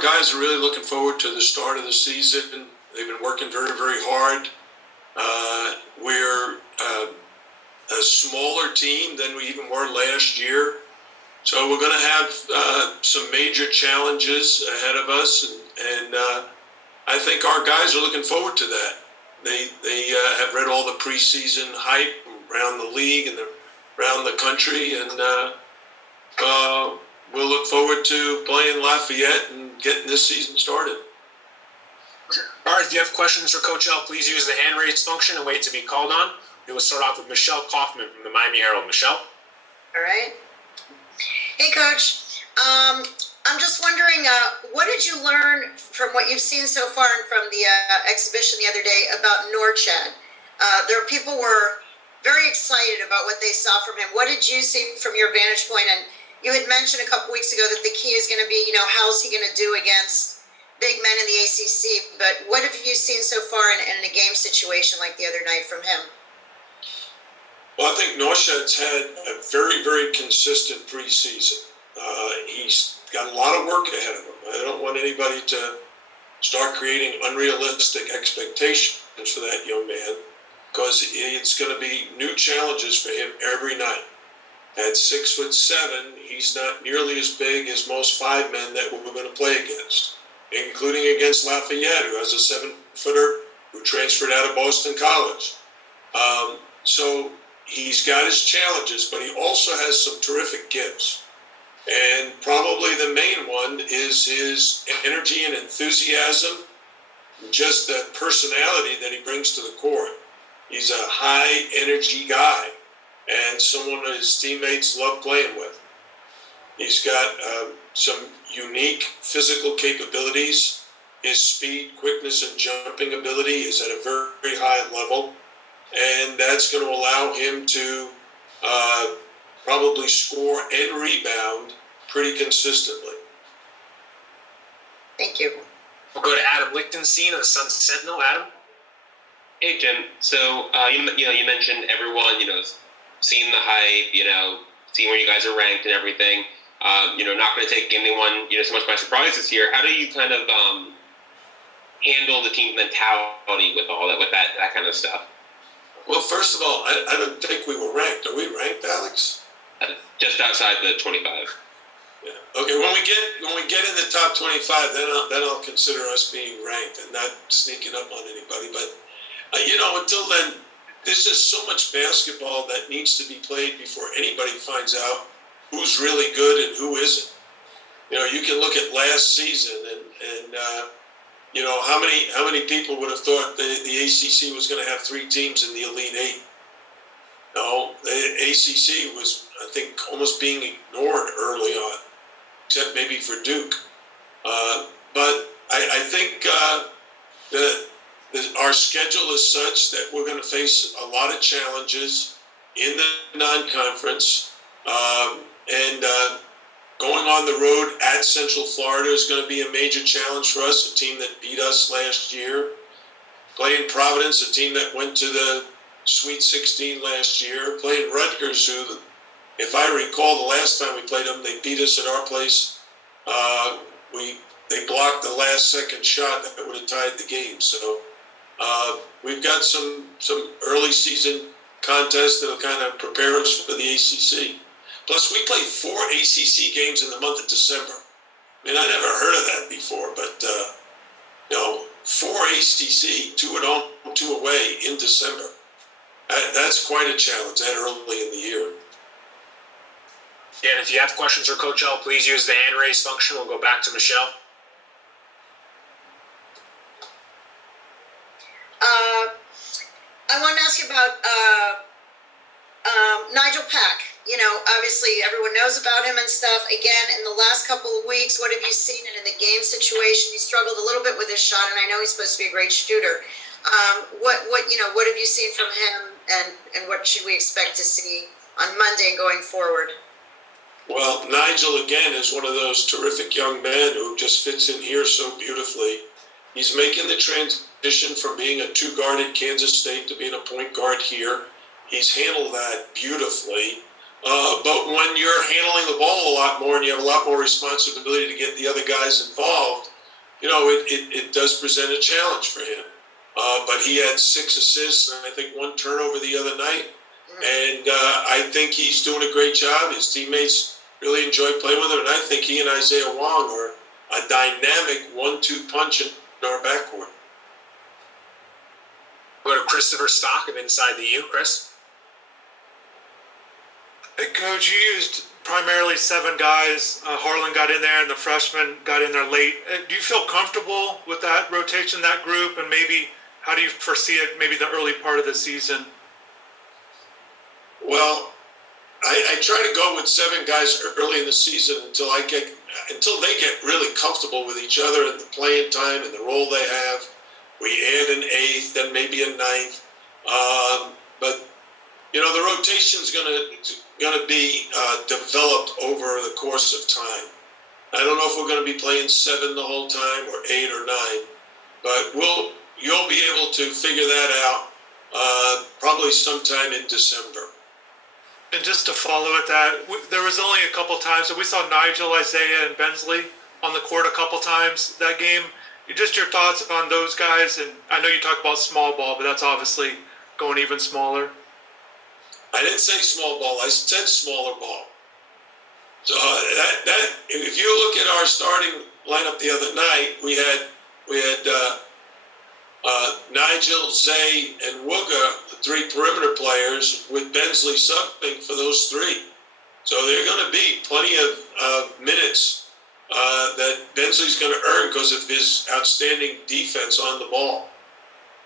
our guys are really looking forward to the start of the season. They've been working very, very hard. We're a smaller team than we even were last year. So we're going to have some major challenges ahead of us, and I think our guys are looking forward to that. They have read all the preseason hype around the league and around the country, and we'll look forward to playing Lafayette and getting this season started. All right, if you have questions for Coach L, please use the hand raise function and wait to be called on. We will start off with Michelle Kaufman from the Miami Herald. Michelle? All right. Hey, Coach. I'm just wondering, what did you learn from what you've seen so far and from the exhibition the other day about Norchad? There people were very excited about what they saw from him. What did you see from your vantage point? And you had mentioned a couple weeks ago that the key is going to be, how's he going to do against big men in the ACC? But what have you seen so far in a game situation like the other night from him? Well, I think Norchad's had a very, very consistent preseason. He's got a lot of work ahead of him. I don't want anybody to start creating unrealistic expectations for that young man, because it's going to be new challenges for him every night. At 6'7", he's not nearly as big as most 5 men that we're going to play against, including against Lafayette, who has a 7-footer who transferred out of Boston College. So he's got his challenges, but he also has some terrific gifts. And probably the main one is his energy and enthusiasm, just the personality that he brings to the court. He's a high-energy guy and someone his teammates love playing with. He's got some unique physical capabilities. His speed, quickness, and jumping ability is at a very, very high level, and that's going to allow him to probably score and rebound pretty consistently. Thank you. We'll go to Adam Lichtenstein of the Sun Sentinel. Adam? Hey, Jim. So, you mentioned everyone, seeing the hype, seeing where you guys are ranked and everything. Not going to take anyone, so much by surprise this year. How do you kind of handle the team mentality with all that, with that kind of stuff? Well, first of all, I don't think we were ranked. Are we ranked, Alex? Just outside the 25. Yeah. Okay. When we get in the top 25, then I'll consider us being ranked and not sneaking up on anybody. But until then, there's just so much basketball that needs to be played before anybody finds out who's really good and who isn't. You can look at last season and how many people would have thought the ACC was going to have 3 teams in the Elite 8? No, the ACC was, I think, almost being ignored early on, except maybe for Duke. But I think our schedule is such that we're going to face a lot of challenges in the non-conference. And going on the road at Central Florida is going to be a major challenge for us, a team that beat us last year. Playing Providence, a team that went to the Sweet 16 last year. Playing Rutgers, who, if I recall, the last time we played them, they beat us at our place. They blocked the last second shot that would have tied the game. So we've got some early season contests that'll kind of prepare us for the ACC. Plus, we play 4 ACC games in the month of December. I mean, I never heard of that before, but 4 ACC, 2 at home, 2 away in December. That's quite a challenge that early in the year. Yeah, and if you have questions for Coach L, please use the hand raise function. We'll go back to Michelle. I want to ask you about Nigel Pack. Obviously everyone knows about him and stuff. Again, in the last couple of weeks, what have you seen? And in the game situation, he struggled a little bit with his shot, and I know he's supposed to be a great shooter. What have you seen from him, and what should we expect to see on Monday and going forward? Well, Nigel, again, is one of those terrific young men who just fits in here so beautifully. He's making the transition from being a 2-guard at Kansas State to being a point guard here. He's handled that beautifully. But when you're handling the ball a lot more and you have a lot more responsibility to get the other guys involved, it does present a challenge for him. But he had 6 assists and I think 1 turnover the other night. And I think he's doing a great job. His teammates really enjoy playing with him. And I think he and Isaiah Wong are a dynamic 1-2 punch in our backcourt. Go to Christopher Stock of Inside the U. Chris? Hey, Coach, you used primarily 7 guys. Harlan got in there and the freshmen got in there late. Do you feel comfortable with that rotation, that group, and maybe how do you foresee it maybe the early part of the season? Well, I try to go with 7 guys early in the season until they get really comfortable with each other and the playing time and the role they have. We add an 8th, then maybe a 9th. But the rotation's gonna be developed over the course of time. I don't know if we're gonna be playing 7 the whole time or 8 or 9, but you'll be able to figure that out probably sometime in December. And just to follow with that, there was only a couple times that we saw Nigel, Isaiah, and Bensley on the court a couple times that game. Just your thoughts on those guys, and I know you talk about small ball, but that's obviously going even smaller. I didn't say small ball. I said smaller ball. So that if you look at our starting lineup the other night, we had Nigel, Zay, and Wooga, the 3 perimeter players, with Bensley subbing for those 3. So there are going to be plenty of minutes that Bensley's going to earn because of his outstanding defense on the ball.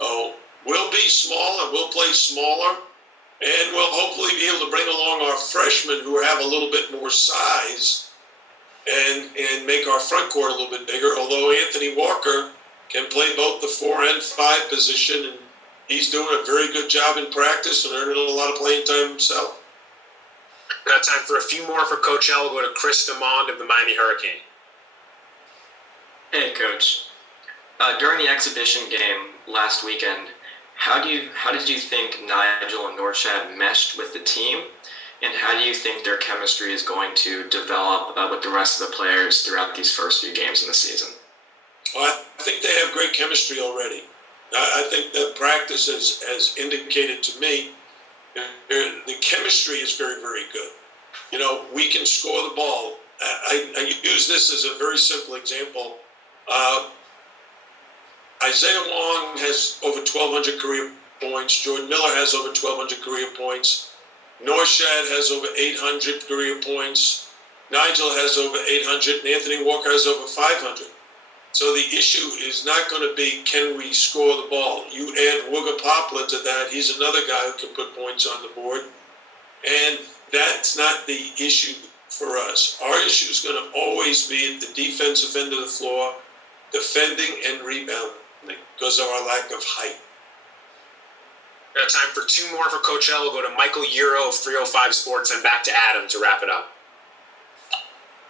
So we'll be small and we'll play smaller, and we'll hopefully be able to bring along our freshmen who have a little bit more size and make our front court a little bit bigger, although Anthony Walker can play both the 4 and 5 position, and he's doing a very good job in practice and earning a lot of playing time himself. Got time for a few more for Coach L. We'll go to Chris DeMond of the Miami Hurricane. Hey, Coach. During the exhibition game last weekend, how did you think Nigel and Norchad meshed with the team, and how do you think their chemistry is going to develop with the rest of the players throughout these first few games in the season? Well, I think they have great chemistry already. I think that practice has indicated to me the chemistry is very, very good. We can score the ball. I use this as a very simple example. Isaiah Wong has over 1,200 career points. Jordan Miller has over 1,200 career points. Norchad has over 800 career points. Nigel has over 800, and Anthony Walker has over 500. So the issue is not going to be, can we score the ball? You add Wooga Poplar to that, he's another guy who can put points on the board. And that's not the issue for us. Our issue is going to always be at the defensive end of the floor, defending and rebounding because of our lack of height. Got time for 2 more for Coach L. We'll go to Michael Euro of 305 Sports and back to Adam to wrap it up.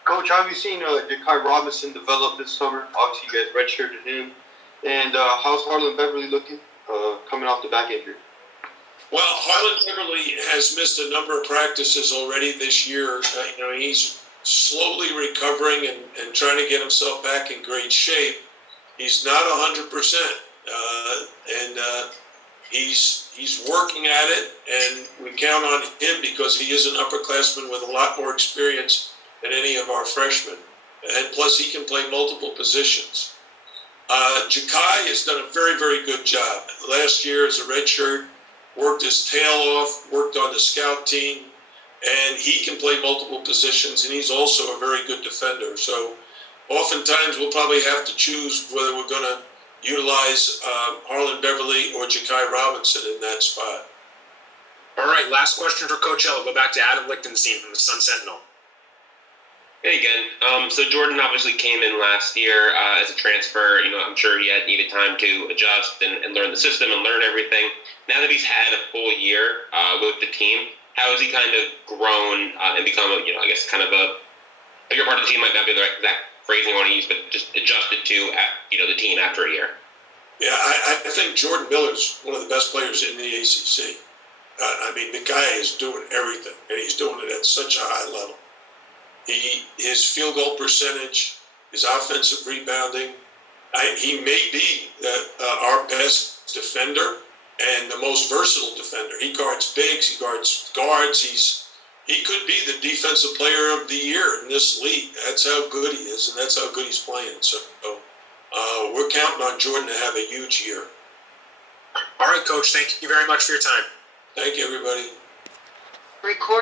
Coach, how have you seen Ja'Kai Robinson develop this summer? Obviously, you guys redshirted him. And how's Harlan Beverly looking coming off the back injury? Well, Harlan Beverly has missed a number of practices already this year. He's slowly recovering and trying to get himself back in great shape. He's not 100%, and he's working at it, and we count on him because he is an upperclassman with a lot more experience than any of our freshmen. And plus, he can play multiple positions. Ja'Kai has done a very, very good job. Last year as a redshirt, worked his tail off, worked on the scout team, and he can play multiple positions, and he's also a very good defender. So oftentimes we'll probably have to choose whether we're going to utilize Harlan Beverly or Ja'Kai Robinson in that spot. All right, last question for Coach L. We'll go back to Adam Lichtenstein from the Sun Sentinel. Hey again. So Jordan obviously came in last year as a transfer. I'm sure he had needed time to adjust and learn the system and learn everything. Now that he's had a full year with the team, how has he kind of grown and become a bigger part of the team? Might not be the exact phrasing I want to use, but just adjusted to the team after a year. Yeah, I think Jordan Miller's one of the best players in the ACC. The guy is doing everything, and he's doing it at such a high level. His field goal percentage, his offensive rebounding, He may be our best defender and the most versatile defender. He guards bigs, he guards guards. He could be the defensive player of the year in this league. That's how good he is, and that's how good he's playing. So we're counting on Jordan to have a huge year. All right, Coach. Thank you very much for your time. Thank you, everybody. Record.